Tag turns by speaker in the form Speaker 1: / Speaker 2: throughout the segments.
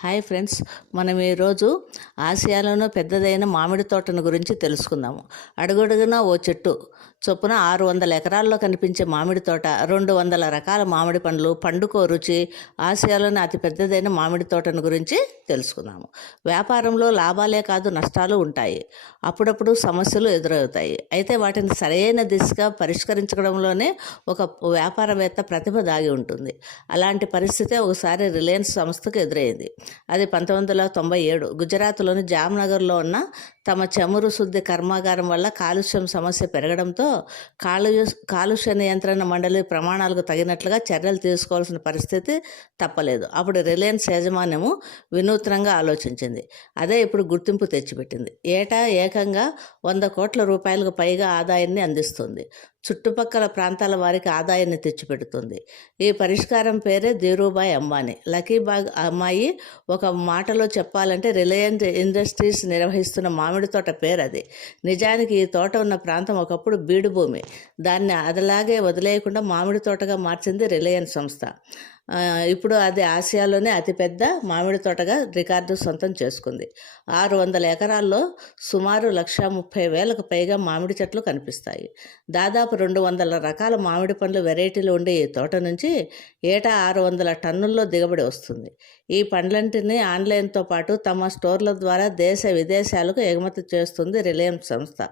Speaker 1: Hi friends మనం ఈరోజు ఆసియాలోనూ పెద్దదైన మామిడి తోటను గురించి తెలుసుకుందాము. అడుగడుగున ఓ చెట్టు చొప్పున ఆరు వందల ఎకరాల్లో కనిపించే మామిడి తోట రెండు వందల రకాల మామిడి పండ్లు పండుకో రుచి ఆసియాలోని అతి పెద్దదైన మామిడి తోటను గురించి తెలుసుకున్నాము వ్యాపారంలో లాభాలే కాదు నష్టాలు ఉంటాయి. అప్పుడప్పుడు సమస్యలు ఎదురవుతాయి. అయితే వాటిని సరైన దిశగా పరిష్కరించడంలోనే ఒక వ్యాపారవేత్త ప్రతిభ దాగి ఉంటుంది. అలాంటి పరిస్థితి ఒకసారి రిలయన్స్ సంస్థకు ఎదురైంది. అది పంతొమ్మిది వందల తొంభై ఏడు గుజరాత్లోని జామ్నగర్లో ఉన్న తమ చమురు శుద్ధి కర్మాగారం వల్ల కాలుష్యం సమస్య పెరగడంతో కాలుష్య కాలుష్య నియంత్రణ మండలి ప్రమాణాలకు తగినట్లుగా చర్యలు తీసుకోవాల్సిన పరిస్థితి తప్పలేదు. అప్పుడు రిలయన్స్ యాజమాన్యము వినూత్నంగా ఆలోచించింది. అదే ఇప్పుడు గుర్తింపు తెచ్చిపెట్టింది. ఏటా ఏకంగా వంద కోట్ల రూపాయలకు పైగా ఆదాయాన్ని అందిస్తుంది. చుట్టుపక్కల ప్రాంతాల వారికి ఆదాయాన్ని తెచ్చిపెడుతుంది. ఈ పరిష్కారం పేరే ధీరూభాయ్ అంబానీ. లక్కీబాగ్ అమ్మాయి ఒక మాటలో చెప్పాలంటే రిలయన్స్ ఇండస్ట్రీస్ నిర్వహిస్తున్న మామిడి తోట పేరు అది నిజానికి ఈ తోట ఉన్న ప్రాంతం ఒకప్పుడు బీడు భూమి దాన్ని అదలాగే వదిలేయకుండా మామిడి తోటగా మార్చింది రిలయన్స్ సంస్థ. ఇప్పుడు అది ఆసియాలోనే అతిపెద్ద మామిడి తోటగా రికార్డు సొంతం చేసుకుంది. ఆరు వందల ఎకరాల్లో సుమారు లక్ష ముప్పై వేలకు పైగా మామిడి చెట్లు కనిపిస్తాయి. దాదాపు రెండు వందల రకాల మామిడి పండ్లు వెరైటీలు ఉండే ఈ తోట నుంచి ఏటా ఆరు వందల టన్నుల్లో దిగుబడి వస్తుంది. ఈ పండ్లంటిని ఆన్లైన్తో పాటు తమ స్టోర్ల ద్వారా దేశ విదేశాలకు ఎగుమతి చేస్తుంది రిలయన్స్ సంస్థ.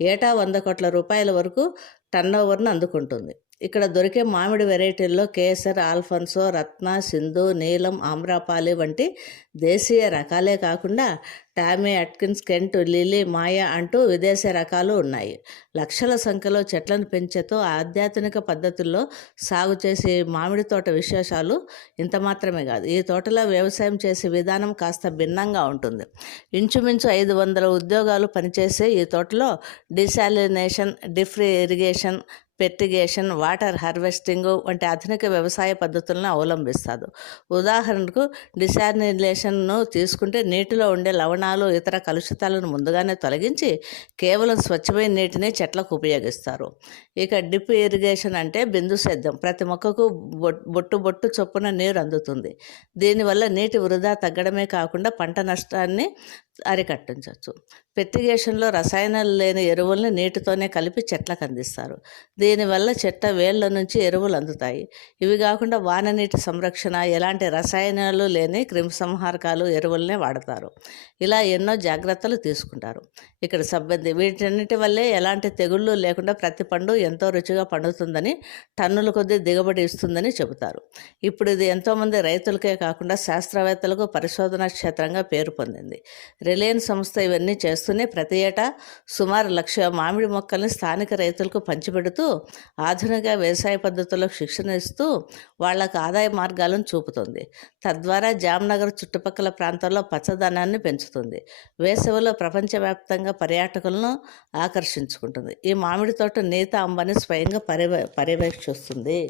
Speaker 1: ఏటా వంద కోట్ల రూపాయల వరకు టర్న్ ఓవర్ను అందుకుంటుంది. ఇక్కడ దొరికే మామిడి వెరైటీల్లో కేసర్ ఆల్ఫన్సో రత్న సింధు నీలం ఆమ్రాపాలి వంటి దేశీయ రకాలే కాకుండా Tommy Atkins Kent Lily Maya అంటూ విదేశీ రకాలు ఉన్నాయి. లక్షల సంఖ్యలో చెట్లను పెంచేతో ఆధ్యాత్మిక పద్ధతుల్లో సాగు చేసే మామిడి తోట విశేషాలు ఇంత మాత్రమే కాదు. ఈ తోటలో వ్యవసాయం చేసే విధానం కాస్త భిన్నంగా ఉంటుంది. ఇంచుమించు ఐదు వందల ఉద్యోగాలు పనిచేసే ఈ తోటలో డిసాలినేషన్ డిఫ్రీ ఇరిగేషన్ పెర్టిగేషన్ వాటర్ హార్వెస్టింగ్ వంటి ఆధునిక వ్యవసాయ పద్ధతులను అవలంబిస్తారు ఉదాహరణకు డిసాలినేషన్ను తీసుకుంటే నీటిలో ఉండే లవణాలు ఇతర కలుషితాలను ముందుగానే తొలగించి కేవలం స్వచ్ఛమైన నీటిని చెట్లకు ఉపయోగిస్తారు. ఇక డ్రిప్ ఇరిగేషన్ అంటే బిందు సేద్యం. ప్రతి మొక్కకు బొట్టు బొట్టు చొప్పున నీరు అందుతుంది. దీనివల్ల నీటి వృధా తగ్గడమే కాకుండా పంట నష్టాన్ని అరికట్టించవచ్చు. పెర్టిగేషన్లో రసాయనాలు లేని ఎరువుల్ని నీటితోనే కలిపి చెట్లకు అందిస్తారు. దీనివల్ల చెట్ల వేళ్ళ నుంచి ఎరువులు అందుతాయి. ఇవి కాకుండా వాన నీటి సంరక్షణ ఎలాంటి రసాయనాలు లేని క్రిమిసంహారకాలు ఎరువులనే వాడతారు. ఇలా ఎన్నో జాగ్రత్తలు తీసుకుంటారు. ఇక్కడ సిబ్బంది వీటన్నిటి వల్లే ఎలాంటి తెగుళ్ళు లేకుండా ప్రతి పండు ఎంతో రుచిగా పండుతుందని టన్నుల కొద్దీ దిగుబడి ఇస్తుందని చెబుతారు. ఇప్పుడు ఇది ఎంతోమంది రైతులకే కాకుండా శాస్త్రవేత్తలకు పరిశోధనా క్షేత్రంగా పేరు పొందింది. రిలయన్స్ సంస్థ ఇవన్నీ చేస్తూనే ప్రతి ఏటా సుమారు లక్ష మామిడి మొక్కల్ని స్థానిక రైతులకు పంచిపెడుతూ ఆధునిక వ్యవసాయ పద్ధతులకు శిక్షణ ఇస్తూ వాళ్ళకు ఆదాయ మార్గాలను చూపుతుంది. తద్వారా జామ్నగర్ చుట్టుపక్కల ప్రాంతాల్లో పచ్చదనాన్ని పెంచుతుంది. వేసవిలో ప్రపంచవ్యాప్తంగా పర్యాటకులను ఆకర్షించుకుంటుంది. ఈ మామిడి తోట నీత అంబానీ స్వయంగా పర్యవే పర్యవేక్షిస్తుంది.